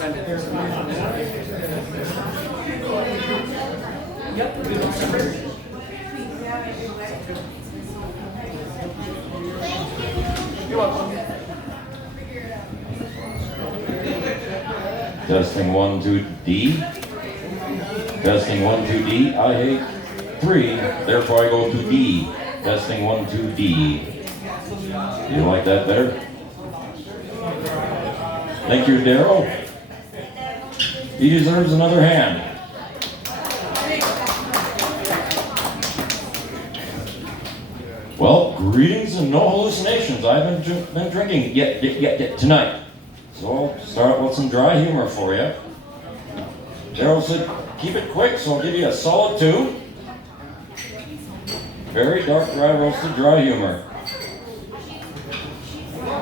send it. Yep. You're welcome. Testing 1, 2, D. Testing 1, 2, D. I hate 3, therefore I go to D. Testing 1, 2, D. You like that better? Thank you, Daryl. He deserves another hand. Well, greetings and no hallucinations. I haven't been drinking yet tonight. So I'll start with some dry humor for you. Daryl said, keep it quick, so I'll give you a solid 2. Very dark, dry, roasted, dry humor.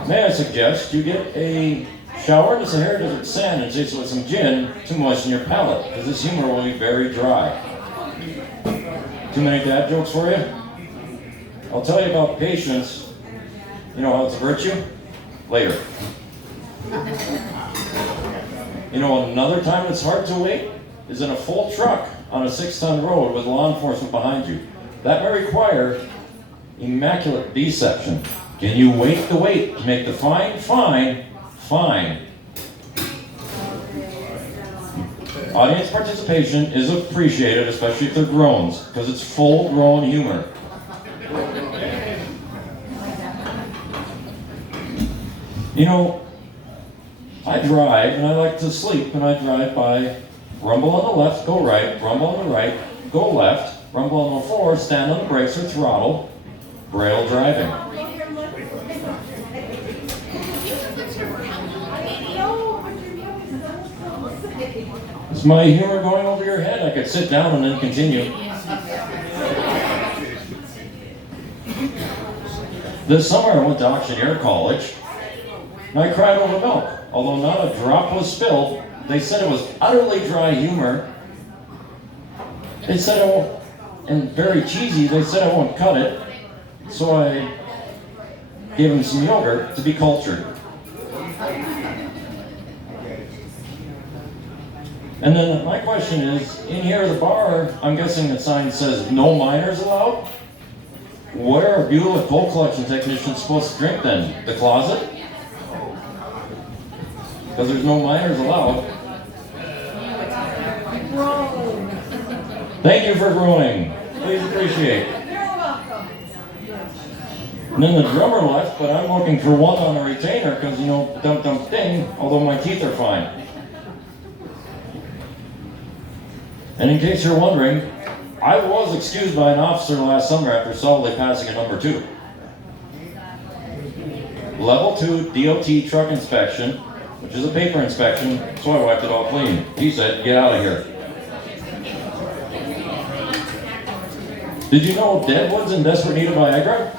May I suggest you get a shower in the Sahara Desert sand and chase it with some gin to moisten your palate, because this humor will be very dry. Too many dad jokes for you? I'll tell you about patience. You know how it's a virtue? Later. You know, another time it's hard to wait is in a full truck on a 6-ton road with law enforcement behind you. That may require immaculate deception. Can you wait the wait to make the fine, fine, fine? Audience participation is appreciated, especially if they're groans, because it's full-grown humor. You know, I drive and I like to sleep, and I drive by rumble on the left, go right, rumble on the right, go left, rumble on the floor, stand on the brakes or throttle, braille driving. Is my humor going over your head? I could sit down and then continue. This summer I went to Auctioneer College, and I cried over milk. Although not a drop was spilled, they said it was utterly dry humor. They said, oh, and very cheesy, they said I won't cut it, so I gave them some yogurt to be cultured. And then my question is, in here at the bar, I'm guessing the sign says no minors allowed? Where are beautiful coal collection technicians supposed to drink then? The closet? Because there's no minors allowed. Thank you for growing. Please appreciate. And then the drummer left, but I'm looking for one on a retainer because, you know, dum dum ding, although my teeth are fine. And in case you're wondering, I was excused by an officer last summer after solidly passing a number 2. Level 2 DOT truck inspection, which is a paper inspection, so I wiped it all clean. He said, get out of here. Did you know Deadwood's in desperate need of Viagra?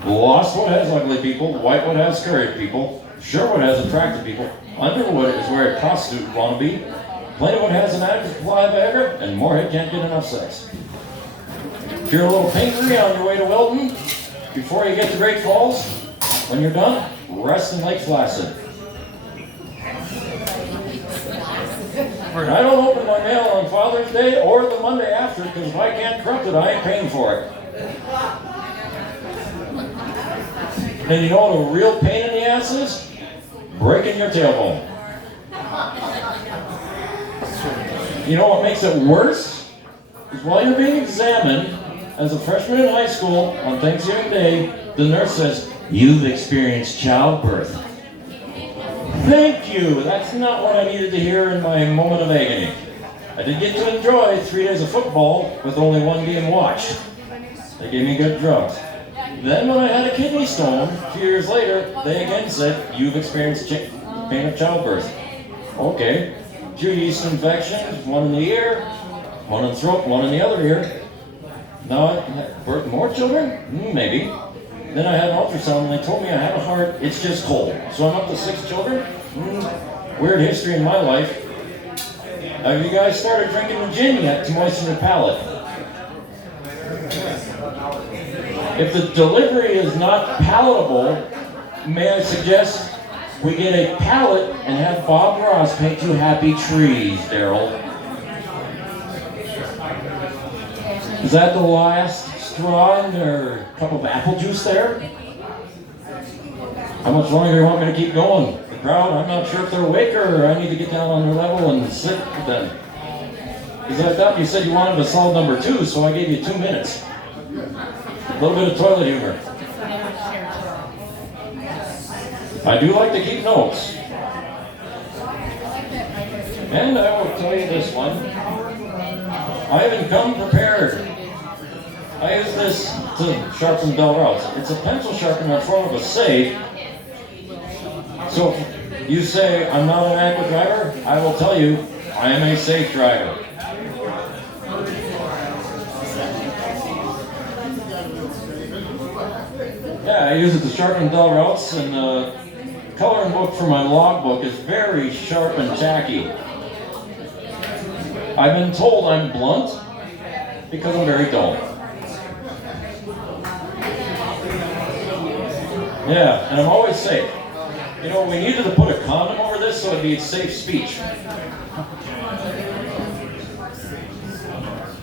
Lostwood has ugly people, Whitewood has scary people, Sherwood has attractive people, Underwood is where a prostitute would want to be, Plainwood has an adequate supply of Viagra, and Moorhead can't get enough sex. If you're a little pinkery on your way to Wilton, before you get to Great Falls, when you're done, rest in Lake Placid. I don't open my mail on Father's Day or the Monday after, because if I can't corrupt it, I ain't paying for it. And you know what a real pain in the ass is? Breaking your tailbone. You know what makes it worse? Is while you're being examined as a freshman in high school on Thanksgiving Day, the nurse says, you've experienced childbirth. Thank you. That's not what I needed to hear in my moment of agony. I did get to enjoy 3 days of football with only 1 game watched. They gave me good drugs. Then when I had a kidney stone, a few years later, they again said, you've experienced pain of childbirth. Okay. 2 yeast infections, 1 in the ear, 1 in the throat, 1 in the other ear. Now I birthed more children? Maybe. Then I had an ultrasound and they told me I had a heart, it's just cold. So I'm up to 6 children? Weird history in my life. Have you guys started drinking the gin yet to moisten your palate? If the delivery is not palatable, may I suggest we get a palette and have Bob Ross paint you happy trees, Daryl. Is that the last straw in their cup of apple juice there? How much longer do you want me to keep going? The crowd, I'm not sure if they're awake or I need to get down on their level and sit with them. Because I thought you said you wanted to solve number 2, so I gave you 2 minutes. A little bit of toilet humor. I do like to keep notes. And I will tell you this one. I haven't come prepared. I use this to sharpen dull routes. It's a pencil sharpener in front of a safe. So if you say I'm not an active driver, I will tell you I am a safe driver. Yeah, I use it to sharpen dull routes, and the coloring book for my logbook is very sharp and tacky. I've been told I'm blunt because I'm very dull. Yeah, and I'm always safe. You know, we needed to put a condom over this so it'd be safe speech.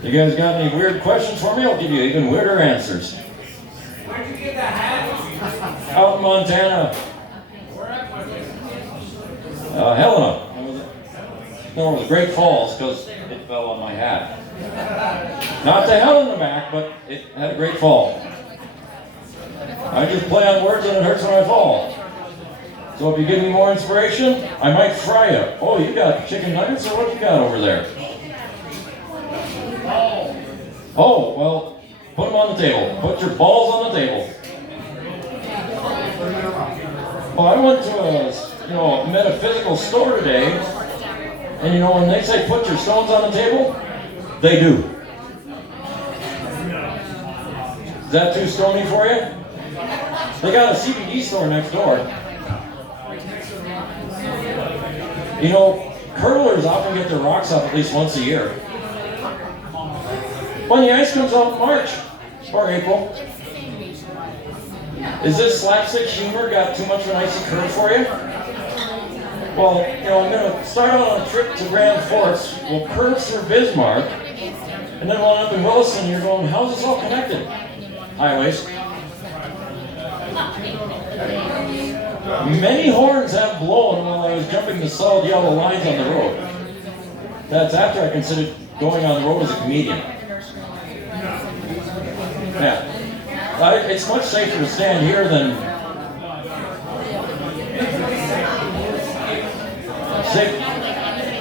You guys got any weird questions for me? I'll give you even weirder answers. Where'd you get the hat? Out in Montana. Helena. No, it was Great Falls because it fell on my hat. Not the hell in the back, but it had a great fall. I just play on words and it hurts when I fall. So if you give me more inspiration, I might fry you. Oh, you got chicken nuggets or what you got over there? Oh, well, put them on the table. Put your balls on the table. Well, I went to a metaphysical store today, and when they say put your stones on the table, they do. Is that too stony for you? They got a CBD store next door. Curlers often get their rocks up at least once a year. When the ice comes out in March or April. Is this slapstick humor got too much of an icy curve for you? Well, I'm going to start out on a trip to Grand Forks. We'll curve through Bismarck, and then we'll end up in Wilson, and you're going, how's this all connected? Highways. Many horns have blown while I was jumping the solid yellow lines on the road. That's after I considered going on the road as a comedian. Yeah. It's much safer to stand here than...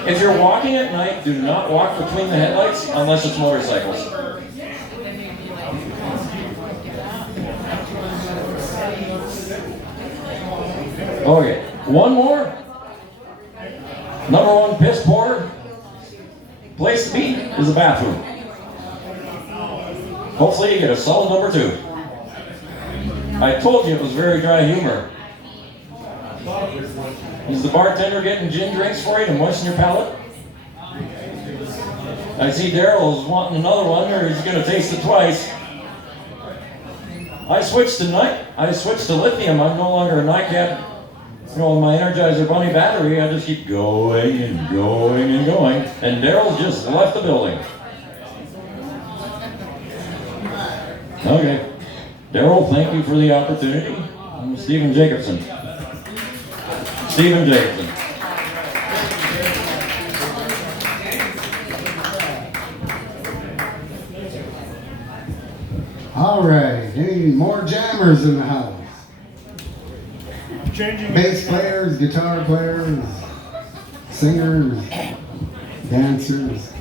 If you're walking at night, do not walk between the headlights unless it's motorcycles. Okay, one more. Number 1 piss poor place to be is the bathroom. Hopefully you get a solid number 2. I told you it was very dry humor. Is the bartender getting gin drinks for you to moisten your palate? I see Daryl's wanting another one, or he's going to taste it twice. I switched to lithium. I'm no longer a nightcap. With my Energizer Bunny battery, I just keep going and going and going. And Daryl's just left the building. Okay. Daryl, thank you for the opportunity. I'm Stephen Jacobson. Stephen Jacobson. All right, any more jammers in the house? Bass players, guitar players, singers, dancers.